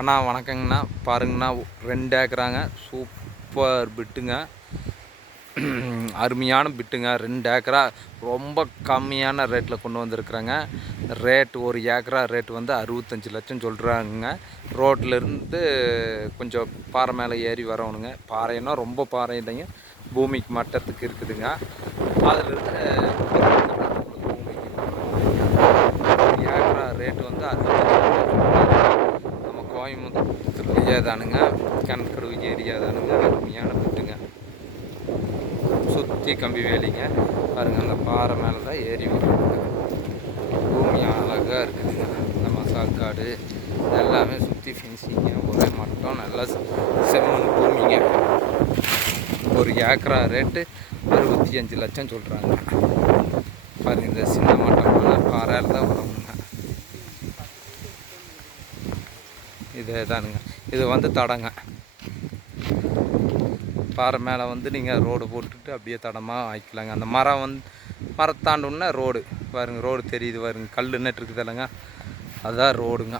அண்ணா வணக்கங்கண்ணா. பாருங்கண்ணா 2 ஏக்கராங்க, சூப்பர் பிட்டுங்க, அருமையான பிட்டுங்க. 2 ஏக்கரா ரொம்ப கம்மியான ரேட்டில் கொண்டு வந்திருக்குறாங்க. ஒரு ஏக்கரா ரேட் வந்து 65 லட்சம் சொல்கிறாங்க. ரோட்லேருந்து கொஞ்சம் பாறை மேலே ஏறி வரணுங்க. பாறைன்னா ரொம்ப பாறை இல்லைங்க, பூமிக்கு மட்டத்துக்கு இருக்குதுங்க. அதிலிருந்து ஏக்கரா ரேட்டு வந்து 65 நம்ம கோயம்புத்தூர்லேயே தானுங்க, கிணற்கடவு ஏரியா தானுங்க. அருமையான பிட்டுங்க, சுற்றி கம்பி வேலிங்க. பாருங்கள், அந்த பாறை மேலே தான் ஏறி வருவாங்க. பூமி அழகாக இருக்குதுங்க. இந்த மசாக்காடு எல்லாமே சுற்றி ஃபினிஷிங்க, ஒரே மட்டம், நல்லா செம்மண் பூமிங்க. ஒரு ஏக்கரா ரேட்டு 65 லட்சம் சொல்கிறாங்க. பாருங்கள், இந்த சின்ன மட்டமான பாறையில் தான் வரணுங்க. இதே தானுங்க, இது வந்து தடங்க. பாறை மேலே வந்து நீங்கள் ரோடு போட்டுட்டு அப்படியே தடமாக ஆக்கிக்கலாங்க. அந்த மரத்தாண்டுன்னா ரோடு பாருங்க, ரோடு தெரியுது பாருங்க, கல் நட்டுருக்குது இல்லைங்க, அதுதான் ரோடுங்க.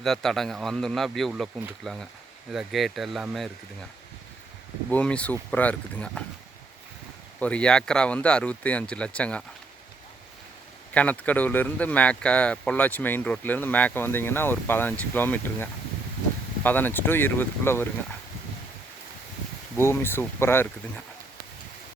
இதான் தடங்க. வந்தோன்னா அப்படியே உள்ளே பூந்துக்கலாங்க. இதான் கேட் எல்லாமே இருக்குதுங்க. பூமி சூப்பராக இருக்குதுங்க. ஒரு ஏக்கரா வந்து 65 லட்சங்க. கிணத்துக்கடவுலேருந்து பொள்ளாச்சி மெயின் ரோட்லேருந்து வந்தீங்கன்னா ஒரு 15 கிலோமீட்டருங்க, 15 to 20 வருங்க. பூமி சூப்பராக இருக்குதுங்க.